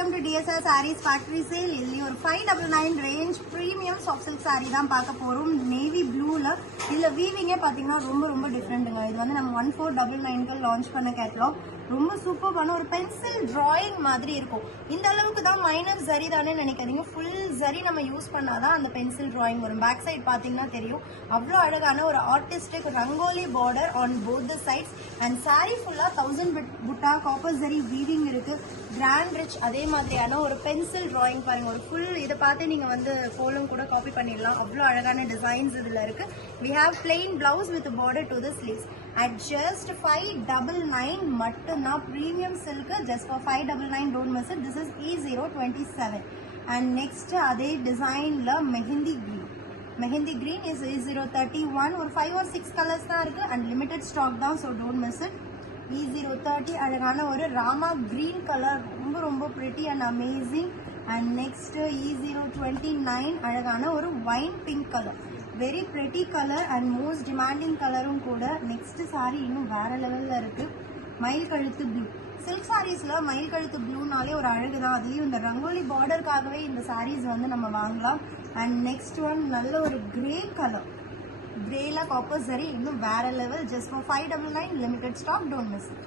welcome to DSR Sarees Factory Sale. Illi or 599 range premium soft silk saree தான் பார்க்க போறோம். navy blueல இதுல weaving பாத்தீங்கன்னா ரொம்ப டிஃபரெண்ட்ங்க. இது வந்து நம்ம 1499 க்கு லான்ச் பண்ண கேட்டலாக். ரொம்ப சூப்பரான ஒரு பென்சில் டிராயிங் மாதிரி இருக்கும். இந்த அளவுக்கு தான் மைனர் ஜரி தானே நினைக்காதீங்க. ஃபுல் ஜரி நம்ம யூஸ் பண்ணாதான் அந்த பென்சில் டிராயிங் வரும். பேக் சைடு பாத்தீங்கன்னா தெரியும். அவ்வளோ அழகான ஒரு artistic rangoli border on both the sides and sari ஃபுல்லா 1000 புட்டா காப்பர் ஜரி வீவிங் இருக்கு. கிராண்ட் ரிச் அதே மாதிரியான ஒரு பென்சில் டிராயிங் பாருங்க. ஒரு ஃபுல் இதை பார்த்து நீங்க வந்து கோலம் கூட காப்பி பண்ணிடலாம். அவ்வளோ அழகான டிசைன்ஸ் இதுல இருக்கு. we have plain blouse with border to the sleeves at just 599 மட்டும்தான். premium silk just for 599. don't miss it. this is E027 and next அதே டிசைன்ல மெஹந்தி green is E031. ஒரு 5 or 6 கலர்ஸ் தான் இருக்கு and limited stock தான், so don't miss it. E030 அழகான ஒரு Rama green colour, ரொம்ப pretty and amazing. and next E029 அழகான ஒரு wine pink color, very pretty color and most demanding கலரும் கூட. நெக்ஸ்ட் சாரி இன்னும் வேற லெவல்ல இருக்கு. மயில் கழுத்து ப்ளூ. சில்க் சாரீஸ்ல மயில் கழுத்து ப்ளூனாலே ஒரு அழகுதான். அதுலயும் இந்த ரங்கோலி பார்டருக்காகவே இந்த சாரீஸ் வந்து நம்ம வாங்கலாம். அண்ட் நெக்ஸ்ட் ஒன் நல்ல ஒரு கிரே கலர், கிரேல காப்பர் சரி இன்னும் வேற level. Just for 599 limited stock. Don't miss it.